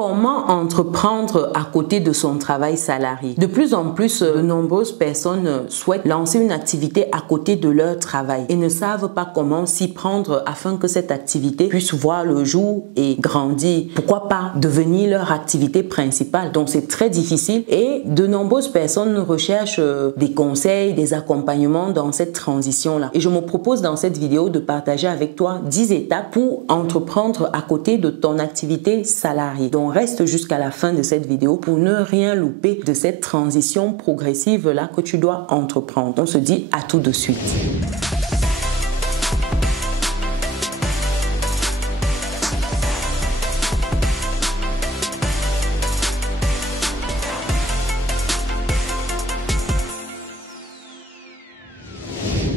Comment entreprendre à côté de son travail salarié? De plus en plus, de nombreuses personnes souhaitent lancer une activité à côté de leur travail et ne savent pas comment s'y prendre afin que cette activité puisse voir le jour et grandir. Pourquoi pas devenir leur activité principale? Donc c'est très difficile et de nombreuses personnes recherchent des conseils, des accompagnements dans cette transition-là. Et je me propose dans cette vidéo de partager avec toi 10 étapes pour entreprendre à côté de ton activité salariée. Donc reste jusqu'à la fin de cette vidéo pour ne rien louper de cette transition progressive là que tu dois entreprendre. On se dit à tout de suite.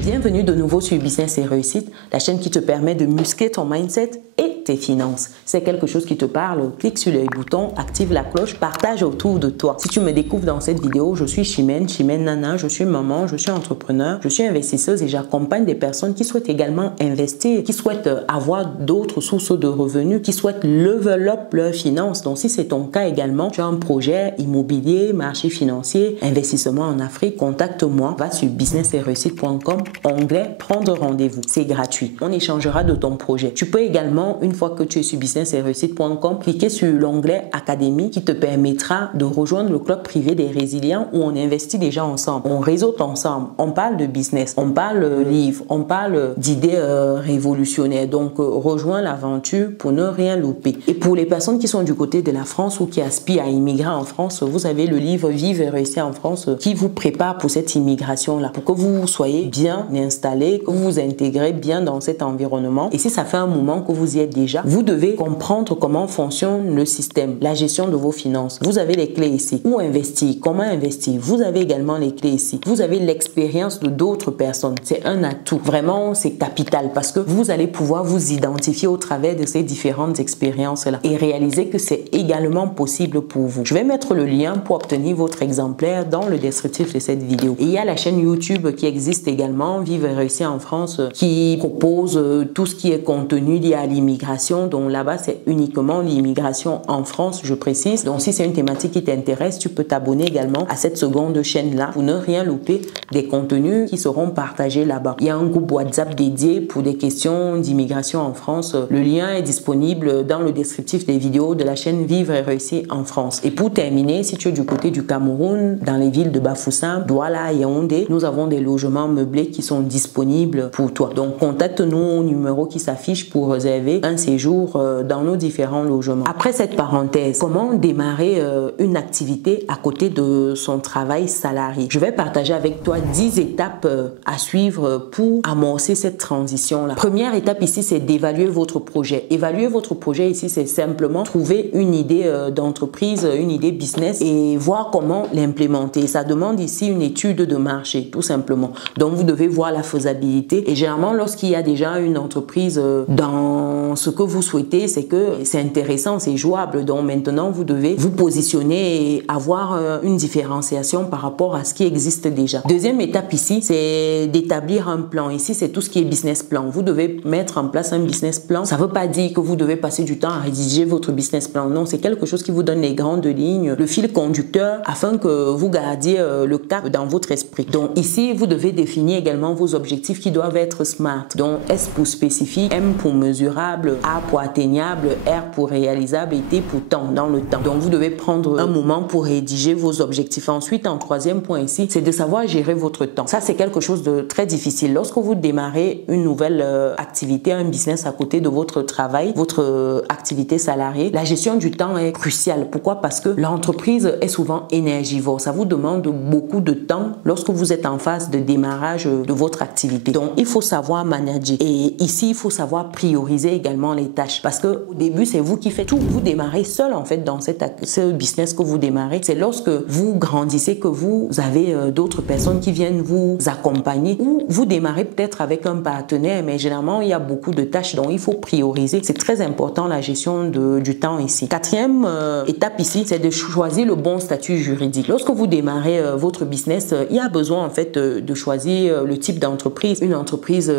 Bienvenue de nouveau sur Business et Réussite, la chaîne qui te permet de muscler ton mindset et tes finances. C'est quelque chose qui te parle, clique sur le bouton, active la cloche, partage autour de toi. Si tu me découvres dans cette vidéo, je suis Chimène Nana, je suis maman, je suis entrepreneur, je suis investisseuse et j'accompagne des personnes qui souhaitent également investir, qui souhaitent avoir d'autres sources de revenus, qui souhaitent level up leurs finances. Donc si c'est ton cas également, tu as un projet immobilier, marché financier, investissement en Afrique, contacte-moi, va sur businessetréussite.com, onglet prendre rendez-vous, c'est gratuit. On échangera de ton projet. Tu peux également, une fois que tu es sur businessetréussite.com, cliquer sur l'onglet Académie qui te permettra de rejoindre le club privé des résilients où on investit déjà ensemble, on réseaute ensemble, on parle de business, on parle livre, on parle d'idées révolutionnaires. Donc rejoins l'aventure pour ne rien louper. Et pour les personnes qui sont du côté de la France ou qui aspirent à immigrer en France, vous avez le livre Vivre et réussir en France qui vous prépare pour cette immigration-là, pour que vous soyez bien installé, que vous vous intégrez bien dans cet environnement. Et si ça fait un moment que vous y êtes déjà, vous devez comprendre comment fonctionne le système, la gestion de vos finances. Vous avez les clés ici. Où investir? Comment investir? Vous avez également les clés ici. Vous avez l'expérience de d'autres personnes. C'est un atout. Vraiment, c'est capital parce que vous allez pouvoir vous identifier au travers de ces différentes expériences-là et réaliser que c'est également possible pour vous. Je vais mettre le lien pour obtenir votre exemplaire dans le descriptif de cette vidéo. Et il y a la chaîne YouTube qui existe également, Vivre et réussir en France, qui propose tout ce qui est contenu lié à l'immigration. Donc là-bas, c'est uniquement l'immigration en France, je précise. Donc si c'est une thématique qui t'intéresse, tu peux t'abonner également à cette seconde chaîne-là pour ne rien louper des contenus qui seront partagés là-bas. Il y a un groupe WhatsApp dédié pour des questions d'immigration en France. Le lien est disponible dans le descriptif des vidéos de la chaîne Vivre et réussir en France. Et pour terminer, si tu es du côté du Cameroun, dans les villes de Bafoussam, Douala et Yaoundé, nous avons des logements meublés qui sont disponibles pour toi. Donc contacte-nous au numéro qui s'affiche pour réserver un séjour dans nos différents logements. Après cette parenthèse, comment démarrer une activité à côté de son travail salarié? Je vais partager avec toi 10 étapes à suivre pour amorcer cette transition-là. Première étape ici, c'est d'évaluer votre projet. Évaluer votre projet ici, c'est simplement trouver une idée d'entreprise, une idée business et voir comment l'implémenter. Ça demande ici une étude de marché, tout simplement. Donc vous devez voir la faisabilité et généralement lorsqu'il y a déjà une entreprise dans ce que vous souhaitez, c'est que c'est intéressant, c'est jouable. Donc maintenant vous devez vous positionner et avoir une différenciation par rapport à ce qui existe déjà. Deuxième étape ici, c'est d'établir un plan. Ici c'est tout ce qui est business plan. Vous devez mettre en place un business plan. Ça ne veut pas dire que vous devez passer du temps à rédiger votre business plan. Non, c'est quelque chose qui vous donne les grandes lignes, le fil conducteur afin que vous gardiez le cap dans votre esprit. Donc ici vous devez définir également vos objectifs qui doivent être SMART. Donc S pour spécifique, M pour mesurable, A pour atteignable, R pour réalisable et T pour temps, dans le temps. Donc vous devez prendre un moment pour rédiger vos objectifs. Ensuite, en troisième point ici, c'est de savoir gérer votre temps. Ça, c'est quelque chose de très difficile. Lorsque vous démarrez une nouvelle activité, un business à côté de votre travail, votre activité salariée, la gestion du temps est cruciale. Pourquoi? Parce que l'entreprise est souvent énergivore. Ça vous demande beaucoup de temps lorsque vous êtes en phase de démarrage de votre activité. Donc, il faut savoir manager. Et ici, il faut savoir prioriser également les tâches. Parce qu'au début, c'est vous qui faites tout. Vous démarrez seul, en fait, dans ce business que vous démarrez. C'est lorsque vous grandissez que vous avez d'autres personnes qui viennent vous accompagner. Ou vous démarrez peut-être avec un partenaire, mais généralement, il y a beaucoup de tâches. Donc, il faut prioriser. C'est très important, la gestion du temps ici. Quatrième étape ici, c'est de choisir le bon statut juridique. Lorsque vous démarrez votre business, il y a besoin, en fait, de choisir le type d'entreprise. Une entreprise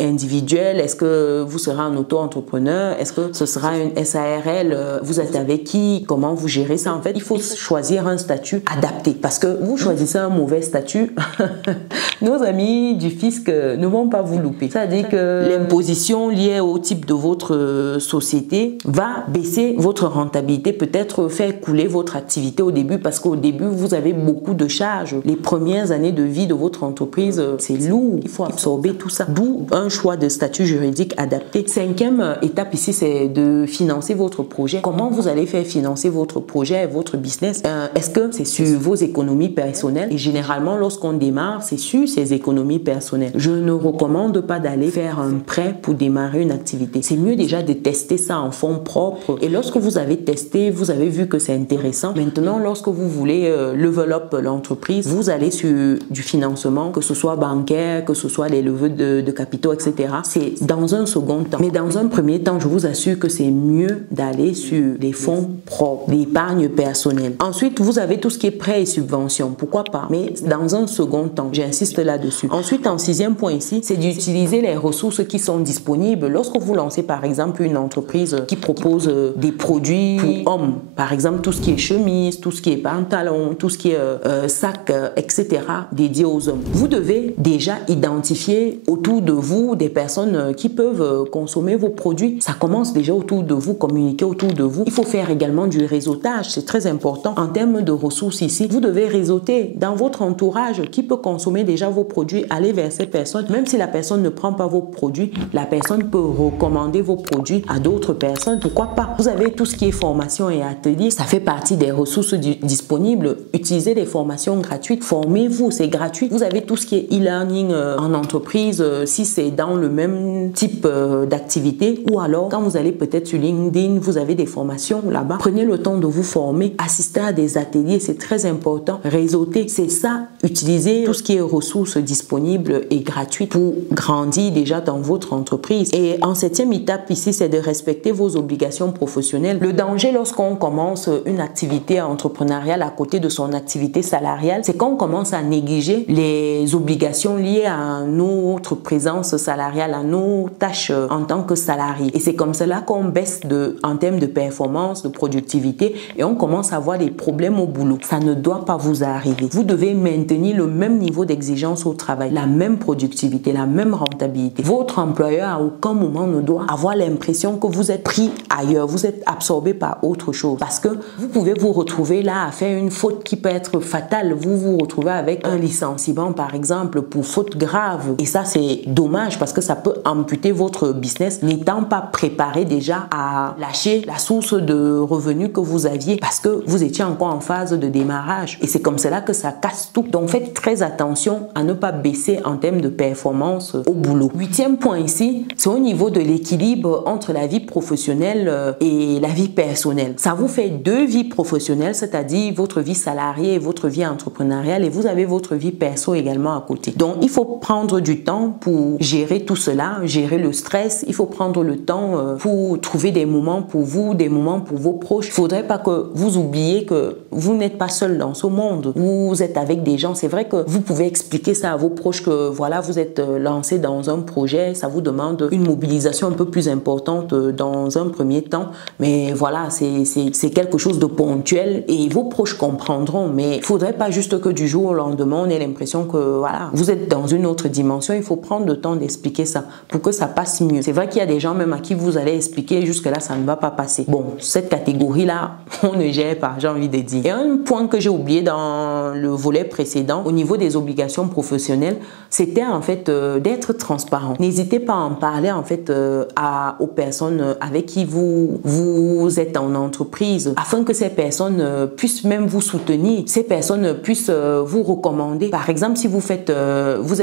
individuelle, est-ce que vous serez en auto-entreprise entrepreneur? Est-ce que ce sera une SARL? Vous êtes avec qui? Comment vous gérez ça? En fait, il faut choisir un statut adapté parce que vous choisissez un mauvais statut, nos amis du fisc ne vont pas vous louper. C'est-à-dire que l'imposition liée au type de votre société va baisser votre rentabilité, peut-être faire couler votre activité au début parce qu'au début, vous avez beaucoup de charges. Les premières années de vie de votre entreprise, c'est lourd. Il faut absorber tout ça. D'où un choix de statut juridique adapté. Cinquième étape ici, c'est de financer votre projet. Comment vous allez faire financer votre projet, votre business? Est-ce que c'est sur vos économies personnelles? Et généralement, lorsqu'on démarre, c'est sur ses économies personnelles. Je ne recommande pas d'aller faire un prêt pour démarrer une activité. C'est mieux déjà de tester ça en fonds propres. Et lorsque vous avez testé, vous avez vu que c'est intéressant. Maintenant, lorsque vous voulez level up l'entreprise, vous allez sur du financement, que ce soit bancaire, que ce soit les levées de capitaux, etc. C'est dans un second temps. Mais dans un premier temps, je vous assure que c'est mieux d'aller sur les fonds propres, l'épargne personnelle. Ensuite, vous avez tout ce qui est prêts et subventions. Pourquoi pas? Mais dans un second temps, j'insiste là-dessus. Ensuite, en sixième point ici, c'est d'utiliser les ressources qui sont disponibles. Lorsque vous lancez, par exemple, une entreprise qui propose des produits pour hommes, par exemple, tout ce qui est chemise, tout ce qui est pantalon, tout ce qui est sac, etc., dédié aux hommes. Vous devez déjà identifier autour de vous des personnes qui peuvent consommer vos produits. Ça commence déjà autour de vous, communiquer autour de vous. Il faut faire également du réseautage, c'est très important. En termes de ressources ici, vous devez réseauter dans votre entourage qui peut consommer déjà vos produits, aller vers ces personnes. Même si la personne ne prend pas vos produits, la personne peut recommander vos produits à d'autres personnes. Pourquoi pas? Vous avez tout ce qui est formation et atelier. Ça fait partie des ressources disponibles. Utilisez les formations gratuites. Formez-vous, c'est gratuit. Vous avez tout ce qui est e-learning en entreprise, si c'est dans le même type d'activité, ou alors quand vous allez peut-être sur LinkedIn, vous avez des formations là-bas. Prenez le temps de vous former, assistez à des ateliers, c'est très important. Réseauter, c'est ça. Utilisez tout ce qui est ressources disponibles et gratuites pour grandir déjà dans votre entreprise. Et en septième étape ici, c'est de respecter vos obligations professionnelles. Le danger lorsqu'on commence une activité entrepreneuriale à côté de son activité salariale, c'est qu'on commence à négliger les obligations liées à notre présence salariale, à nos tâches en tant que salarié. Et c'est comme cela qu'on baisse en termes de performance, de productivité, et on commence à avoir des problèmes au boulot. Ça ne doit pas vous arriver. Vous devez maintenir le même niveau d'exigence au travail, la même productivité, la même rentabilité. Votre employeur à aucun moment ne doit avoir l'impression que vous êtes pris ailleurs, vous êtes absorbé par autre chose. Parce que vous pouvez vous retrouver là à faire une faute qui peut être fatale. Vous vous retrouvez avec un licenciement par exemple pour faute grave. Et ça c'est dommage parce que ça peut amputer votre business n'étant pas préparé déjà à lâcher la source de revenus que vous aviez parce que vous étiez encore en phase de démarrage. Et c'est comme cela que ça casse tout. Donc faites très attention à ne pas baisser en termes de performance au boulot. Huitième point ici, c'est au niveau de l'équilibre entre la vie professionnelle et la vie personnelle. Ça vous fait deux vies professionnelles, c'est-à-dire votre vie salariée et votre vie entrepreneuriale, et vous avez votre vie perso également à côté. Donc il faut prendre du temps pour gérer tout cela, gérer le stress. Il faut prendre le temps pour trouver des moments pour vous, des moments pour vos proches. Il ne faudrait pas que vous oubliez que vous n'êtes pas seul dans ce monde. Vous êtes avec des gens. C'est vrai que vous pouvez expliquer ça à vos proches que voilà, vous êtes lancé dans un projet, ça vous demande une mobilisation un peu plus importante dans un premier temps. Mais voilà, c'est quelque chose de ponctuel et vos proches comprendront. Mais il ne faudrait pas juste que du jour au lendemain, on ait l'impression que voilà, vous êtes dans une autre dimension. Il faut prendre le temps d'expliquer ça pour que ça passe mieux. C'est vrai qu'il y a des gens même à qui vous allez expliquer jusque-là, ça ne va pas passer. Bon, cette catégorie-là, on ne gère pas, j'ai envie de dire. Et un point que j'ai oublié dans le volet précédent, au niveau des obligations professionnelles, c'était en fait d'être transparent. N'hésitez pas à en parler en fait aux personnes avec qui vous êtes en entreprise, afin que ces personnes puissent même vous soutenir, ces personnes puissent vous recommander. Par exemple, si vous êtes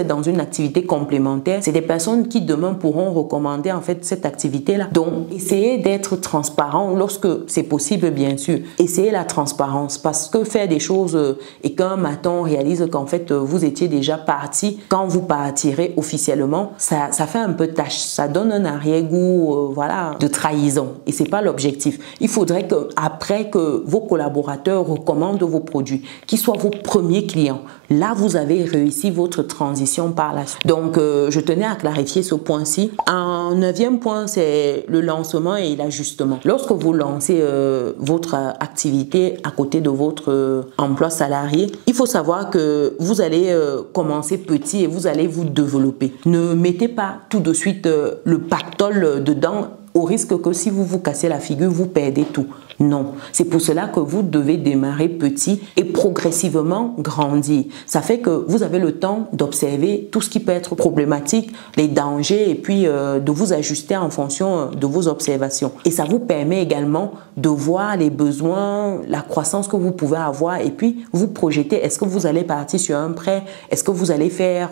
dans une activité complémentaire, c'est des personnes qui demain pourront recommander en fait cette activité-là. Donc, essayez d'être transparent lorsque c'est possible, bien sûr. Essayez la transparence parce que faire des choses et qu'un matin on réalise qu'en fait vous étiez déjà parti, quand vous partirez officiellement, ça fait un peu tâche, ça donne un arrière-goût voilà, de trahison et c'est pas l'objectif. Il faudrait que après que vos collaborateurs recommandent vos produits, qu'ils soient vos premiers clients. Là, vous avez réussi votre transition par la suite. Donc, je tenais à clarifier ce point-ci. En 9e point, c'est le lancement et l'ajustement. Lorsque vous lancez votre activité à côté de votre emploi salarié, il faut savoir que vous allez commencer petit et vous allez vous développer. Ne mettez pas tout de suite le pactole dedans au risque que si vous vous cassez la figure, vous perdez tout. Non, c'est pour cela que vous devez démarrer petit et progressivement grandir. Ça fait que vous avez le temps d'observer tout ce qui peut être problématique, les dangers et puis de vous ajuster en fonction de vos observations. Et ça vous permet également de voir les besoins, la croissance que vous pouvez avoir et puis vous projeter. Est-ce que vous allez partir sur un prêt? Est-ce que vous allez faire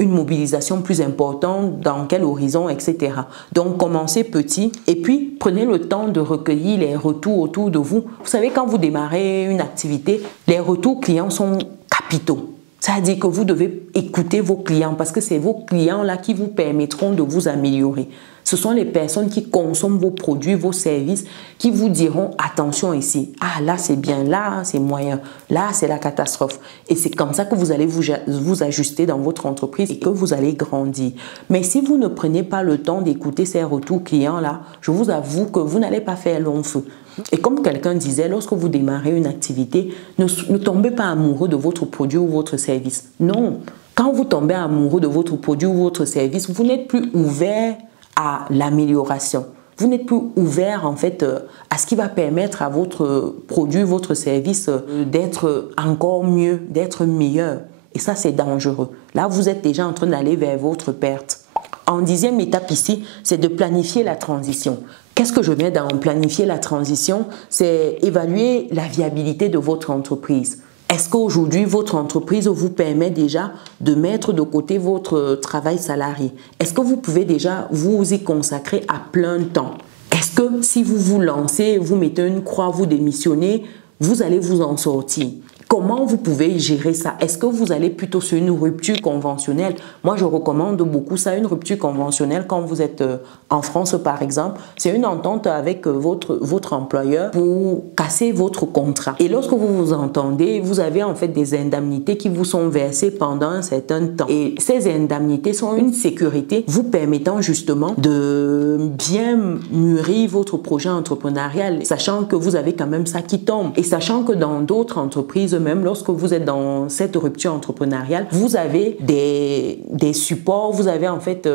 une mobilisation plus importante? Dans quel horizon, etc. Donc, commencez petit et puis prenez le temps de recueillir les retours autour de vous. Vous savez, quand vous démarrez une activité, les retours clients sont capitaux. C'est-à-dire que vous devez écouter vos clients parce que c'est vos clients-là qui vous permettront de vous améliorer. Ce sont les personnes qui consomment vos produits, vos services, qui vous diront attention ici. Ah, là c'est bien, là c'est moyen, là c'est la catastrophe. Et c'est comme ça que vous allez vous ajuster dans votre entreprise et que vous allez grandir. Mais si vous ne prenez pas le temps d'écouter ces retours clients-là, je vous avoue que vous n'allez pas faire long feu. Et comme quelqu'un disait, lorsque vous démarrez une activité, ne tombez pas amoureux de votre produit ou votre service. Non, quand vous tombez amoureux de votre produit ou votre service, vous n'êtes plus ouvert à l'amélioration. Vous n'êtes plus ouvert en fait à ce qui va permettre à votre produit, votre service d'être encore mieux, d'être meilleur. Et ça, c'est dangereux. Là, vous êtes déjà en train d'aller vers votre perte. En 10e étape ici, c'est de planifier la transition. Qu'est-ce que je mets dans planifier la transition? C'est évaluer la viabilité de votre entreprise. Est-ce qu'aujourd'hui, votre entreprise vous permet déjà de mettre de côté votre travail salarié? Est-ce que vous pouvez déjà vous y consacrer à plein temps? Est-ce que si vous vous lancez, vous mettez une croix, vous démissionnez, vous allez vous en sortir? Comment vous pouvez gérer ça? Est-ce que vous allez plutôt sur une rupture conventionnelle? Moi, je recommande beaucoup ça, une rupture conventionnelle quand vous êtes en France, par exemple. C'est une entente avec votre employeur pour casser votre contrat. Et lorsque vous vous entendez, vous avez en fait des indemnités qui vous sont versées pendant un certain temps. Et ces indemnités sont une sécurité vous permettant justement de bien mûrir votre projet entrepreneurial, sachant que vous avez quand même ça qui tombe. Et sachant que dans d'autres entreprises, même lorsque vous êtes dans cette rupture entrepreneuriale, vous avez des supports, vous avez en fait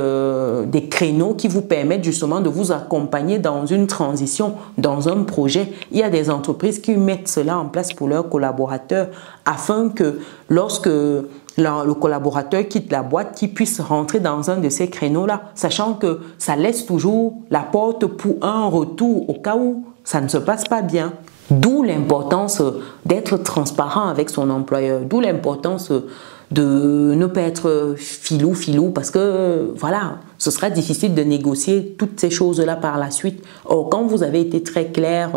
des créneaux qui vous permettent justement de vous accompagner dans une transition, dans un projet. Il y a des entreprises qui mettent cela en place pour leurs collaborateurs afin que lorsque le collaborateur quitte la boîte, qu'il puisse rentrer dans un de ces créneaux-là, sachant que ça laisse toujours la porte pour un retour au cas où ça ne se passe pas bien. D'où l'importance d'être transparent avec son employeur, d'où l'importance de ne pas être filou parce que voilà, ce sera difficile de négocier toutes ces choses-là par la suite. Or, quand vous avez été très clair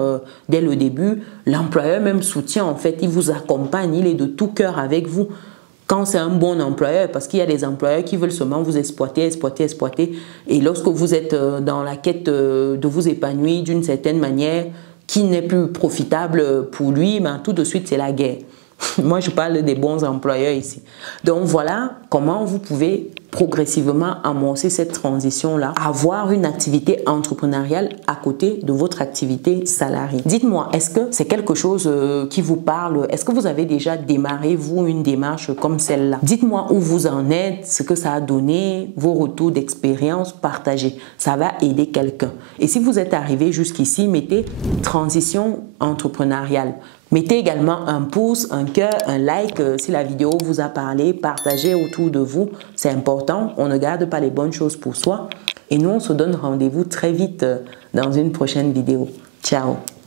dès le début, l'employeur même soutient en fait, il vous accompagne, il est de tout cœur avec vous. Quand c'est un bon employeur, parce qu'il y a des employeurs qui veulent seulement vous exploiter. Et lorsque vous êtes dans la quête de vous épanouir d'une certaine manière, qui n'est plus profitable pour lui, ben, tout de suite, c'est la guerre. Moi, je parle des bons employeurs ici. Donc, voilà comment vous pouvez progressivement amorcer cette transition-là, avoir une activité entrepreneuriale à côté de votre activité salariée. Dites-moi, est-ce que c'est quelque chose qui vous parle? Est-ce que vous avez déjà démarré, vous, une démarche comme celle-là? Dites-moi où vous en êtes, ce que ça a donné, vos retours d'expérience, partagez. Ça va aider quelqu'un. Et si vous êtes arrivé jusqu'ici, mettez transition entrepreneuriale. Mettez également un pouce, un cœur, un like si la vidéo vous a parlé. Partagez autour de vous, c'est important. On ne garde pas les bonnes choses pour soi. Et nous, on se donne rendez-vous très vite dans une prochaine vidéo. Ciao!